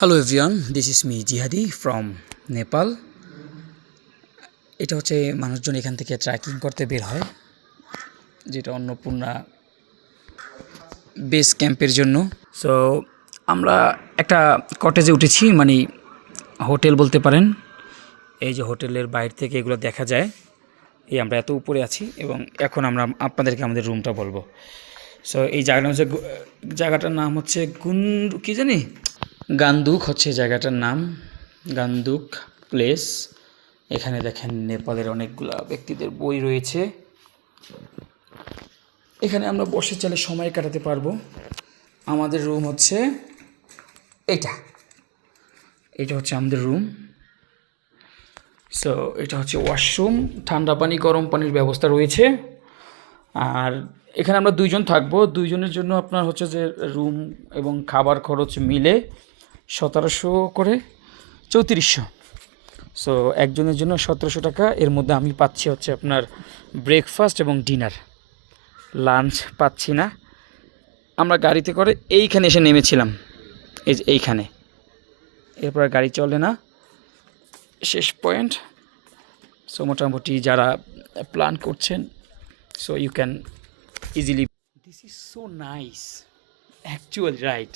Hello everyone, this is me জিহাদি from Nepal. এটা হচ্ছে মানুষজন এখান থেকে ট্রেকিং করতে বের হয়, যেটা অন্নপূর্ণা বেস ক্যাম্পের জন্য। সো আমরা একটা কটেজে উঠেছি, মানে হোটেল বলতে পারেন। এই যে হোটেলের বাইরে থেকে এগুলো দেখা যায়। এই আমরা এত উপরে আছি এবং এখন আমরা আপনাদেরকে আমাদের রুমটা বলবো। সো এই জায়গাটার নাম হচ্ছে কি জানি, গান্দুক হচ্ছে জায়গাটার নাম, গান্দুক প্লেস। এখানে দেখেন নেপালের অনেকগুলা ব্যক্তিদের বই রয়েছে। এখানে আমরা বসে চলে সময় কাটাতে পারবো। আমাদের রুম হচ্ছে এটা এটা হচ্ছে আমাদের রুম। সো এটা হচ্ছে ওয়াশরুম, ঠান্ডা পানি গরম পানির ব্যবস্থা রয়েছে। আর এখানে আমরা দুইজন থাকবো, দুইজনের জন্য আপনার হচ্ছে যে রুম এবং খাবার খরচ মিলে 1700 করে 3400। সো একজনের জন্য 1700 টাকা। এর মধ্যে আমি পাচ্ছি হচ্ছে আপনার ব্রেকফাস্ট এবং ডিনার, লাঞ্চ পাচ্ছি না। আমরা গাড়িতে করে এইখানে এসে নেমেছিলাম, এইখানে। এরপর গাড়ি চলে না, শেষ পয়েন্ট। সো মোটামুটি যারা প্ল্যান করছেন, so you can easily, this is so nice actually, right.